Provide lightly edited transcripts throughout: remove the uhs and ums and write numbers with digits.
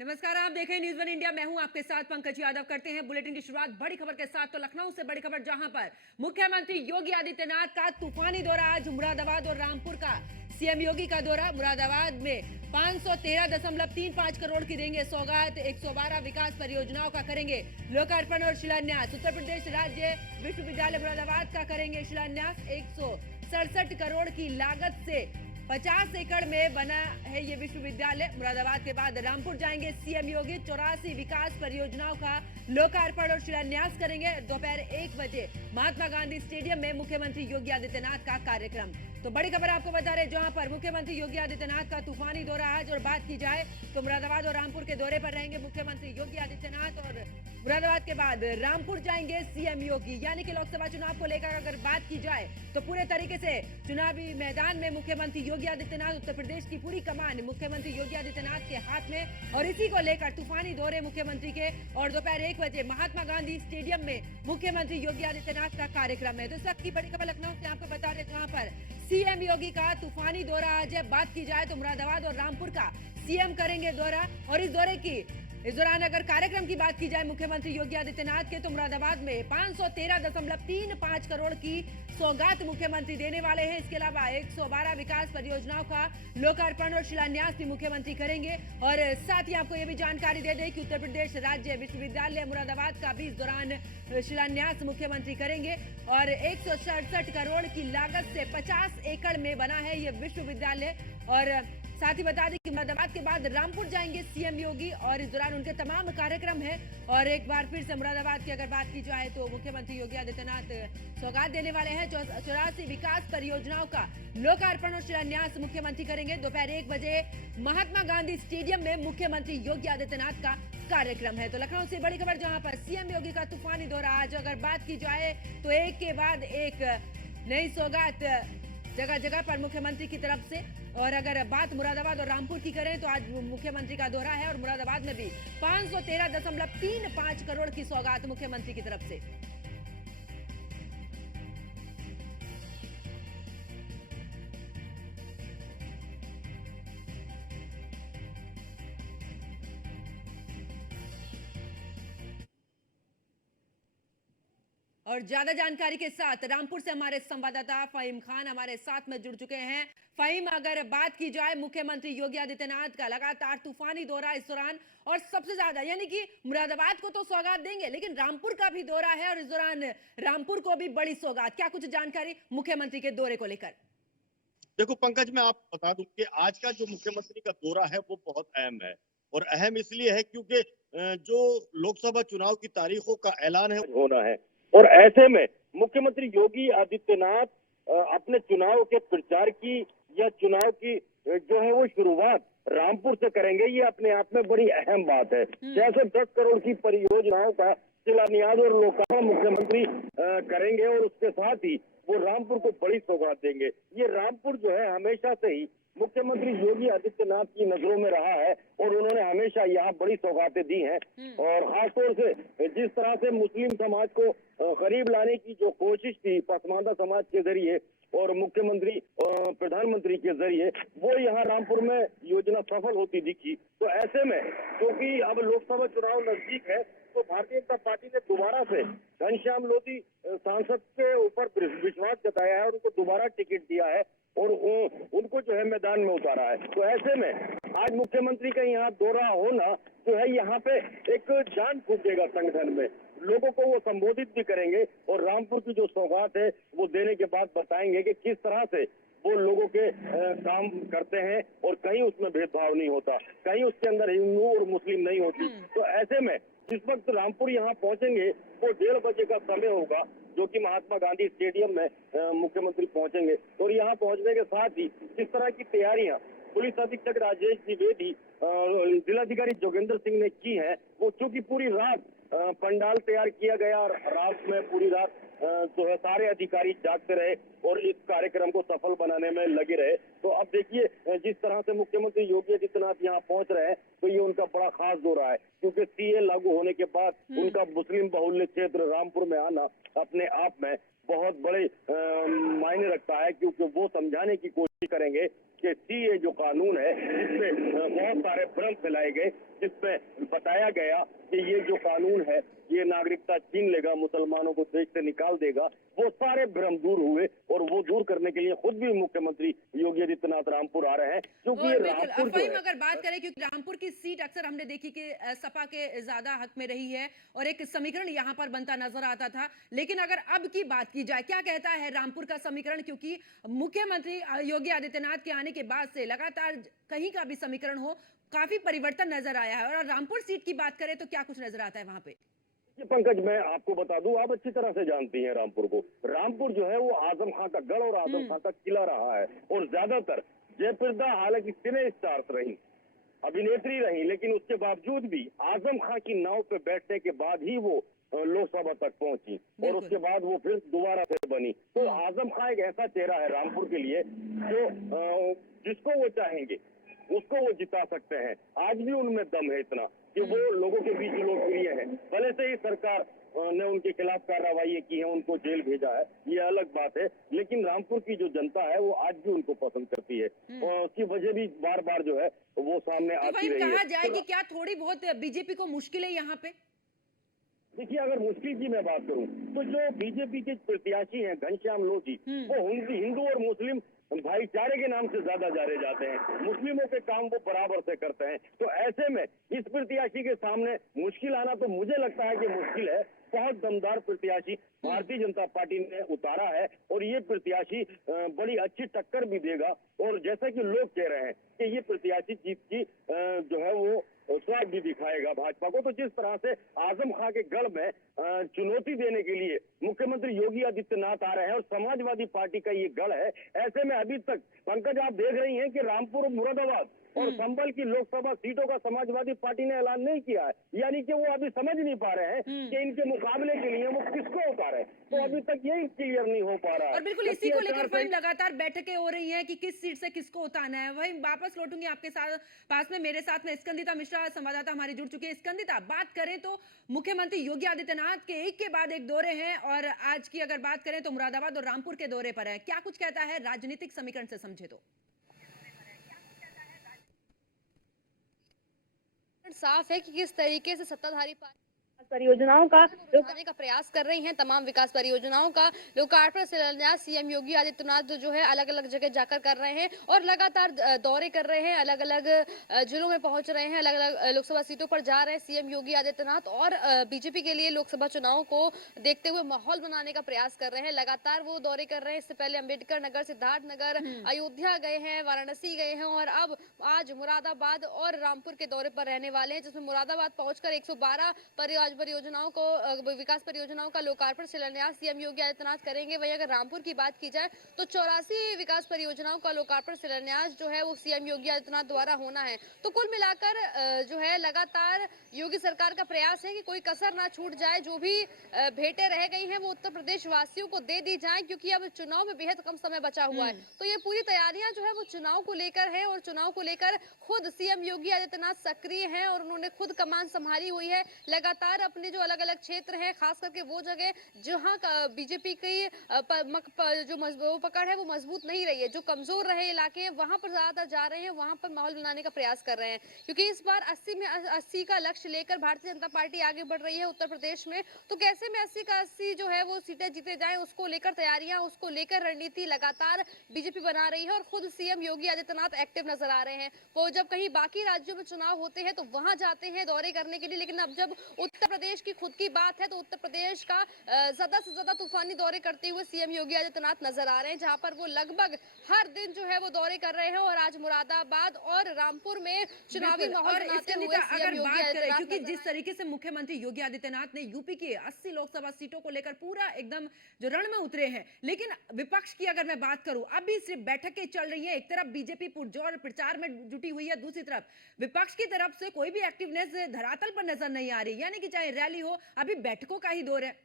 नमस्कार, आप देख रहे हैं न्यूज़ वन इंडिया। मैं हूं आपके साथ पंकज यादव। करते हैं बुलेटिन की शुरुआत बड़ी खबर के साथ। तो लखनऊ से बड़ी खबर, जहां पर मुख्यमंत्री योगी आदित्यनाथ का तूफानी दौरा। आज मुरादाबाद और रामपुर का सीएम योगी का दौरा। मुरादाबाद में 513.35 करोड़ की देंगे सौगात। 112 विकास परियोजनाओं का करेंगे लोकार्पण और शिलान्यास। उत्तर प्रदेश राज्य विश्वविद्यालय मुरादाबाद का करेंगे शिलान्यास। 167 करोड़ की लागत से 50 एकड़ में बना है ये विश्वविद्यालय। मुरादाबाद के बाद रामपुर जाएंगे सीएम योगी। 84 विकास परियोजनाओं का लोकार्पण और शिलान्यास करेंगे। दोपहर 1 बजे महात्मा गांधी स्टेडियम में मुख्यमंत्री योगी आदित्यनाथ का कार्यक्रम। तो बड़ी खबर आपको बता रहे, जहां पर मुख्यमंत्री योगी आदित्यनाथ का तूफानी दौरा आज। और बात की जाए तो मुरादाबाद और रामपुर के दौरे पर रहेंगे मुख्यमंत्री योगी आदित्यनाथ। और मुरादाबाद के बाद रामपुर जाएंगे सीएम योगी। यानी कि लोकसभा चुनाव को लेकर अगर बात की जाए तो पूरे तरीके से चुनावी मैदान में मुख्यमंत्री योगी आदित्यनाथ, उत्तर प्रदेश की पूरी कमान मुख्यमंत्री योगी आदित्यनाथ के हाथ में। और इसी को लेकर तूफानी दौरे मुख्यमंत्री के। और दोपहर 1 बजे महात्मा गांधी स्टेडियम में मुख्यमंत्री योगी आदित्यनाथ का कार्यक्रम है। तो इस वक्त की बड़ी खबर लखनऊ से आपको बता रहे, जहां पर सीएम योगी का तूफानी दौरा आज है। बात की जाए तो मुरादाबाद और रामपुर का सीएम करेंगे दौरा। और इस दौरान अगर कार्यक्रम की बात की जाए मुख्यमंत्री योगी आदित्यनाथ के, तो मुरादाबाद में 513.35 करोड़ की सौगात मुख्यमंत्री देने वाले हैं। इसके अलावा 112 विकास परियोजनाओं का लोकार्पण और शिलान्यास भी मुख्यमंत्री करेंगे। और साथ ही आपको यह भी जानकारी दे दें कि उत्तर प्रदेश राज्य विश्वविद्यालय मुरादाबाद का भी इस दौरान शिलान्यास मुख्यमंत्री करेंगे। और 167 करोड़ की लागत से 50 एकड़ में बना है ये विश्वविद्यालय। और साथ ही बता दें कि मुरादाबाद के बाद रामपुर जाएंगे सीएम योगी। और इस दौरान उनके तमाम कार्यक्रम है। और एक बार फिर से मुरादाबाद की अगर बात की जाए तो मुख्यमंत्री योगी आदित्यनाथ सौगात देने वाले हैं। 84 विकास परियोजनाओं का लोकार्पण और शिलान्यास मुख्यमंत्री करेंगे। दोपहर 1 बजे महात्मा गांधी स्टेडियम में मुख्यमंत्री योगी आदित्यनाथ का कार्यक्रम है। तो लखनऊ से बड़ी खबर, जहां पर सीएम योगी का तूफानी दौरा आज। अगर बात की जाए तो एक के बाद एक नई सौगात जगह जगह पर मुख्यमंत्री की तरफ से। और अगर बात मुरादाबाद और रामपुर की करें तो आज मुख्यमंत्री का दौरा है। और मुरादाबाद में भी 513.35 करोड़ की सौगात मुख्यमंत्री की तरफ से। और ज्यादा जानकारी के साथ रामपुर से हमारे संवाददाता फहीम खान हमारे साथ में जुड़ चुके हैं। फहीम, अगर बात की जाए मुख्यमंत्री योगी आदित्यनाथ का लगातार तूफानी दौरा इस दौरान, और सबसे ज्यादा यानी कि मुरादाबाद को तो सौगात देंगे, लेकिन रामपुर का भी दौरा है। और इस दौरान रामपुर को भी बड़ी सौगात। क्या कुछ जानकारी मुख्यमंत्री के दौरे को लेकर? देखो पंकज, मैं आपको बता दूं कि आज का जो मुख्यमंत्री का दौरा है वो बहुत अहम है। और अहम इसलिए है क्योंकि जो लोकसभा चुनाव की तारीखों का ऐलान है होना है। और ऐसे में मुख्यमंत्री योगी आदित्यनाथ अपने चुनाव के प्रचार की या चुनाव की जो है वो शुरुआत रामपुर से करेंगे। ये अपने आप में बड़ी अहम बात है। 610 करोड़ की परियोजनाओं का शिलान्यास और लोकार्पण मुख्यमंत्री करेंगे। और उसके साथ ही वो रामपुर को बड़ी सौगात देंगे। ये रामपुर जो है हमेशा से ही मुख्यमंत्री योगी आदित्यनाथ की नजरों में रहा है। और उन्होंने हमेशा यहाँ बड़ी सौगातें दी हैं। और खासतौर से जिस तरह से मुस्लिम समाज को करीब लाने की जो कोशिश थी पसमानदा समाज के जरिए और मुख्यमंत्री प्रधानमंत्री के जरिए, वो यहाँ रामपुर में योजना सफल होती दिखी। तो ऐसे में क्योंकि अब लोकसभा चुनाव नजदीक है, तो भारतीय जनता पार्टी ने दोबारा से घनश्याम लोधी सांसद के ऊपर विश्वास जताया है और उनको दोबारा टिकट दिया है और उनको जो है मैदान में उतारा है। तो ऐसे में आज मुख्यमंत्री का यहाँ दौरा होना जो है, यहाँ पे एक जान फूकेगा संगठन में। लोगों को वो संबोधित भी करेंगे और रामपुर की जो सौगात है वो देने के बाद बताएंगे कि किस तरह से वो लोगों के काम करते हैं। और कहीं उसमें भेदभाव नहीं होता, कहीं उसके अंदर हिंदू और मुस्लिम नहीं होती। तो ऐसे में जिस वक्त रामपुर यहाँ पहुंचेंगे वो 1:30 बजे का समय होगा, जो कि महात्मा गांधी स्टेडियम में मुख्यमंत्री पहुंचेंगे। और यहाँ पहुंचने के साथ ही जिस तरह की तैयारियां पुलिस अधीक्षक राजेश द्विवेदी, जिलाधिकारी जोगेंद्र सिंह ने की है, वो चूंकि पूरी रात पंडाल तैयार किया गया और रात में पूरी रात जो है सारे अधिकारी जागते रहे और इस कार्यक्रम को सफल बनाने में लगे रहे। तो अब देखिए जिस तरह से मुख्यमंत्री योगी आदित्यनाथ यहाँ पहुंच रहे हैं, तो ये उनका बड़ा खास दौरा है। क्योंकि सीए लागू होने के बाद उनका मुस्लिम बहुल्य क्षेत्र रामपुर में आना अपने आप में बहुत बड़े मायने रखता है। क्योंकि वो समझाने की कोशिश करेंगे कि सीए जो कानून है इसमें बहुत सारे भ्रम फैलाए गए जिसमें बताया गया कि ये जो कानून है ये नागरिकता छीन लेगा, मुसलमानों को देश से निकाल देगा, वो सारे भ्रम दूर हुए और वो दूर करने के लिए खुद भी मुख्यमंत्री योगी आदित्यनाथ रामपुर आ रहे हैं, क्योंकि ये और बिल्कुल रामपुर जो फहीम है अगर बात करें क्योंकि रामपुर की सीट अक्सर हमने देखी कि सपा के ज्यादा हक में रही है और एक समीकरण यहां पर बनता नजर आता था, लेकिन अगर अब की बात की जाए क्या कहता है रामपुर का समीकरण, क्योंकि मुख्यमंत्री योगी आदित्यनाथ के आने के बाद से लगातार कहीं का भी समीकरण हो काफी परिवर्तन नजर आया है, और रामपुर सीट की बात करें तो क्या कुछ नजर आता है वहां पे? पंकज, मैं आपको बता दूं, आप अच्छी तरह से जानती हैं रामपुर को। रामपुर जो है वो आजम खां का गढ़ और आजम खां का किला रहा है, और ज्यादातर जयप्रदा हालांकि सिने स्टार्स रही, अभिनेत्री रही, लेकिन उसके बावजूद भी आजम खां की नाव पे बैठने के बाद ही वो लोकसभा तक पहुंची, और उसके बाद वो फिर दोबारा से बनी। तो आजम खां एक ऐसा चेहरा है रामपुर के लिए जो जिसको वो चाहेंगे उसको वो जिता सकते हैं। आज भी उनमें दम है इतना कि वो लोगों के बीच लोकप्रिय है। भले से ही सरकार ने उनके खिलाफ कार्रवाई की है, उनको जेल भेजा है, ये अलग बात है, लेकिन रामपुर की जो जनता है वो आज भी उनको पसंद करती है, और उसकी वजह भी बार बार जो है वो सामने तो आती वही रही कहा है। जाए कि क्या थोड़ी बहुत बीजेपी को मुश्किल है यहाँ पे? देखिए, अगर मुश्किल की मैं बात करूं तो जो बीजेपी के प्रत्याशी हैं घनश्याम लोधी, वो हिंदू और मुस्लिम भाईचारे के नाम से ज्यादा जाने जाते हैं, मुस्लिमों के काम वो बराबर से करते हैं। तो ऐसे में इस प्रत्याशी के सामने मुश्किल आना तो मुझे लगता है कि मुश्किल है। बहुत दमदार प्रत्याशी भारतीय जनता पार्टी ने उतारा है, और ये प्रत्याशी बड़ी अच्छी टक्कर भी देगा, और जैसा कि लोग कह रहे हैं कि ये प्रत्याशी जीत की जो है वो स्वाद भी दिखाएगा भाजपा को। तो जिस तरह से आजम खां के गढ़ में चुनौती देने के लिए मुख्यमंत्री योगी आदित्यनाथ आ रहे हैं, और समाजवादी पार्टी का ये गढ़ है, ऐसे में अभी तक पंकज आप देख रही हैं कि रामपुर, मुरादाबाद और संभल की लोकसभा सीटों का समाजवादी पार्टी ने ऐलान नहीं किया है, यानी कि वो अभी समझ नहीं पा रहे हैं कि इनके मुकाबले के लिए वो किसको उतारे। तो अभी तक यही क्लियर नहीं हो पा रहा है। और बिल्कुल इसी को लेकर फहीम लगातार बैठकें हो रही हैं कि किस सीट से किसको उतारना है। वही वापस लौटूंगी आपके साथ, पास में मेरे साथ में स्कंदिता मिश्रा संवाददाता हमारी जुड़ चुकी है। स्कंदिता, बात करें तो मुख्यमंत्री योगी आदित्यनाथ के एक के बाद एक दौरे हैं, और आज की अगर बात करें तो मुरादाबाद और रामपुर के दौरे पर है। क्या कुछ कहता है राजनीतिक समीकरण से समझे तो? साफ है कि किस तरीके से सत्ताधारी पार्टी परियोजनाओं का उठाने का प्रयास कर रही हैं। तमाम विकास परियोजनाओं का लोकार्पण शिलान्यास सीएम योगी आदित्यनाथ जो है अलग अलग जगह जाकर कर रहे हैं, और लगातार दौरे कर रहे हैं, अलग अलग जिलों में पहुंच रहे हैं, अलग अलग लोकसभा सीटों पर जा रहे हैं सीएम योगी आदित्यनाथ, और बीजेपी के लिए लोकसभा चुनाव को देखते हुए माहौल बनाने का प्रयास कर रहे हैं। लगातार वो दौरे कर रहे हैं। इससे पहले अम्बेडकर नगर, सिद्धार्थ नगर, अयोध्या गए हैं, वाराणसी गए हैं, और अब आज मुरादाबाद और रामपुर के दौरे पर रहने वाले हैं, जिसमें मुरादाबाद पहुंचकर 112 परियोजनाओं को, विकास परियोजनाओं का लोकार्पण शिलान्यास सीएम योगी आदित्यनाथ करेंगे। वहीं अगर रामपुर की बात की जाए तो 84 विकास परियोजनाओं का लोकार्पण शिलान्यास जो है वो सीएम योगी आदित्यनाथ द्वारा होना है। तो कुल मिलाकर जो है लगातार योगी सरकार का प्रयास है कि कोई कसर ना छूट जाए, जो भी भेंटें रह गई हैं वो उत्तर प्रदेश वासियों को दे दी जाए, क्योंकि अब चुनाव में बेहद कम समय बचा हुआ है। तो ये पूरी तैयारियां जो है वो चुनाव को लेकर है, और चुनाव को लेकर खुद सीएम योगी आदित्यनाथ सक्रिय हैं, और उन्होंने खुद कमान संभाली हुई है। लगातार अपने जो अलग अलग क्षेत्र हैं, खास करके वो जगह जहां बीजेपी की जो पकड़ है वो मजबूत नहीं रही है, जो कमजोर रहे इलाके हैं, वहां पर ज्यादातर जा रहे हैं, वहां पर माहौल बनाने का प्रयास कर रहे हैं, क्योंकि इस बार 80 में 80 का लक्ष्य लेकर भारतीय जनता पार्टी आगे बढ़ रही है उत्तर प्रदेश में। तो कैसे में 80 का 80 जो है वो सीटें जीते जाए, उसको लेकर तैयारियां, उसको लेकर रणनीति लगातार बीजेपी बना रही है, और खुद सीएम योगी आदित्यनाथ एक्टिव नजर आ रहे हैं। वो जब कहीं बाकी राज्यों में चुनाव होते हैं तो वहां जाते हैं दौरे करने के लिए, लेकिन अब जब उत्तर प्रदेश की खुद की बात है तो उत्तर प्रदेश का ज्यादा से ज्यादा तूफानी दौरे करते हुए सीएम योगी आदित्यनाथ नजर आ रहे हैं, जहां पर वो लगभग हर दिन जो है वो दौरे कर रहे हैं, और आज मुरादाबाद और रामपुर में चुनावी माहौल बनाते हुए सीएम योगी आदित्यनाथ, क्योंकि जिस तरीके से मुख्यमंत्री योगी आदित्यनाथ ने यूपी की 80 लोकसभा सीटों को लेकर पूरा एकदम जो रण में उतरे हैं, लेकिन विपक्ष की अगर मैं बात करूं अभी सिर्फ बैठकें चल रही है। एक तरफ बीजेपी पुरजोर प्रचार में जुटी हुई है, दूसरी तरफ विपक्ष की तरफ से कोई भी एक्टिवनेस धरातल पर नजर नहीं आ रही, यानी कि चाहे रैली हो, अभी बैठकों का ही दौर है।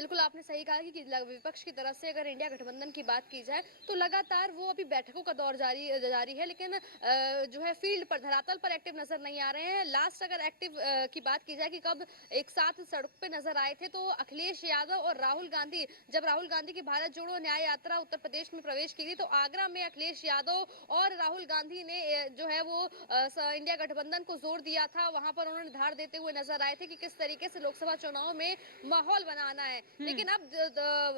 बिल्कुल आपने सही कहा कि विपक्ष की तरफ से अगर इंडिया गठबंधन की बात की जाए तो लगातार वो अभी बैठकों का दौर जारी है, लेकिन जो है फील्ड पर धरातल पर एक्टिव नजर नहीं आ रहे हैं। लास्ट अगर एक्टिव की बात की जाए कि कब एक साथ सड़क पे नजर आए थे, तो अखिलेश यादव और राहुल गांधी, जब राहुल गांधी की भारत जोड़ो न्याय यात्रा उत्तर प्रदेश में प्रवेश की थी, तो आगरा में अखिलेश यादव और राहुल गांधी ने जो है वो इंडिया गठबंधन को जोर दिया था। वहां पर उन्होंने धार देते हुए नजर आए थे कि किस तरीके से लोकसभा चुनाव में माहौल बनाना है। लेकिन अब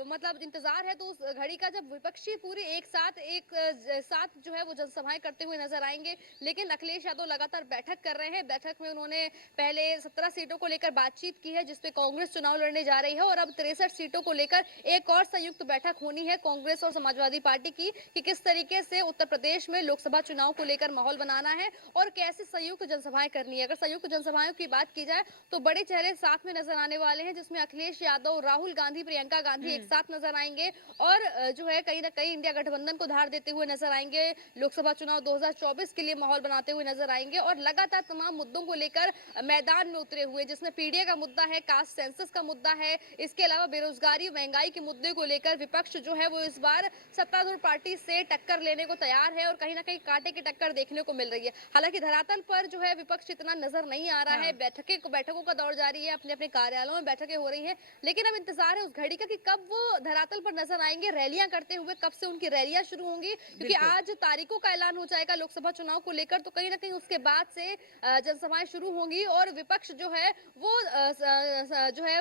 मतलब इंतजार है तो उस घड़ी का जब विपक्षी पूरे एक साथ जो है वो जनसभाएं करते हुए नजर आएंगे। लेकिन अखिलेश यादव लगातार बैठक कर रहे हैं। बैठक में उन्होंने पहले 17 सीटों को लेकर बातचीत की है, जिसपे कांग्रेस चुनाव लड़ने जा रही है, और अब 63 सीटों को लेकर एक और संयुक्त बैठक होनी है कांग्रेस और समाजवादी पार्टी की, कि किस तरीके से उत्तर प्रदेश में लोकसभा चुनाव को लेकर माहौल बनाना है और कैसे संयुक्त जनसभाएं करनी है। अगर संयुक्त जनसभाओं की बात की जाए तो बड़े चेहरे साथ में नजर आने वाले हैं, जिसमें अखिलेश यादव, राहुल गांधी, प्रियंका गांधी एक साथ नजर आएंगे और जो है कहीं ना कहीं इंडिया गठबंधन को धार देते हुए नजर आएंगे। लोकसभा चुनाव 2024 के लिए माहौल बनाते हुए नजर आएंगे और लगातार तमाम मुद्दों को लेकर मैदान में उतरे हुए, जिसमें पीडीए का मुद्दा है, कास्ट सेंसस का मुद्दा है, इसके अलावा बेरोजगारी, महंगाई के मुद्दे को लेकर विपक्ष जो है वो इस बार सत्तारूढ़ पार्टी से टक्कर लेने को तैयार है और कहीं ना कहीं कांटे की टक्कर देखने को मिल रही है। हालांकि धरातल पर जो है विपक्ष इतना नजर नहीं आ रहा है। बैठकों का दौर जारी है, अपने अपने कार्यालयों में बैठकें हो रही हैं, लेकिन अब इंतजार है उस घड़ी का कि कब वो धरातल पर नजर आएंगे रैलियां करते हुए, कब से उनकी रैलियां शुरू होंगी, क्योंकि आज तारीखों का ऐलान हो जाएगा लोकसभा चुनाव को लेकर, तो कहीं ना कहीं उसके बाद से जनसभाएं शुरू होंगी और विपक्ष जो है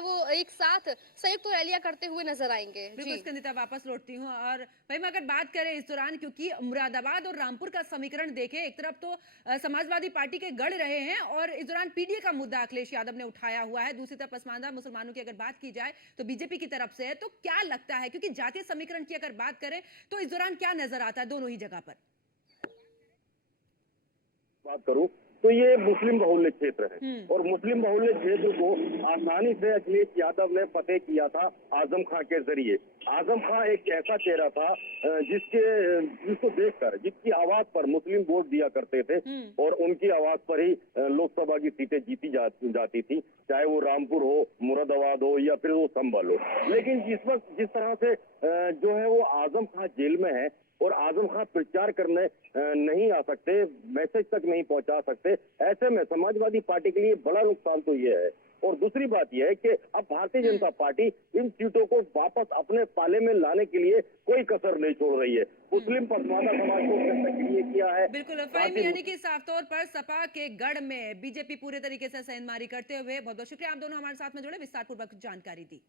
वो एक साथ संयुक्त रैलियां करते हुए नजर आएंगे। बिल्कुल स्कंदिता, वापस लौटती हूँ। और भाई मैं अगर बात करें इस दौरान, क्योंकि मुरादाबाद और रामपुर का समीकरण देखें, एक तरफ तो समाजवादी पार्टी के गढ़ रहे हैं और इस दौरान पीडीए का मुद्दा अखिलेश यादव ने उठाया हुआ है, दूसरी तरफ पसमानदा मुसलमानों की अगर बात की जाए तो बीजेपी की तरफ से है। तो क्या लगता है, क्योंकि जातीय समीकरण की अगर बात करें तो इस दौरान क्या नजर आता है दोनों ही जगह पर? बात करूं तो ये मुस्लिम बहुल्य क्षेत्र है और मुस्लिम बहुल्य क्षेत्र को आसानी से अखिलेश यादव ने फतेह किया था आजम खां के जरिए। आजम खां एक ऐसा चेहरा था जिसको देखकर, जिसकी आवाज पर मुस्लिम वोट दिया करते थे और उनकी आवाज पर ही लोकसभा की सीटें जीती जाती थी, चाहे वो रामपुर हो, मुरादाबाद हो या फिर वो संभल हो। लेकिन इस वक्त जिस तरह से जो है वो आजम खां जेल में है और आजम खां प्रचार करने नहीं आ सकते, मैसेज तक नहीं पहुंचा सकते, ऐसे में समाजवादी पार्टी के लिए बड़ा नुकसान तो ये है। और दूसरी बात यह है कि अब भारतीय जनता पार्टी इन सीटों को वापस अपने पाले में लाने के लिए कोई कसर नहीं छोड़ रही है। मुस्लिम पसमानदा समाज को सक्रिय किया है। बिल्कुल फाहिम, यानी कि साफ तौर पर सपा के गढ़ में बीजेपी पूरे तरीके से सेंधमारी करते हुए। बहुत बहुत शुक्रिया, आप दोनों हमारे साथ में जुड़े, विस्तारपूर्वक जानकारी दी।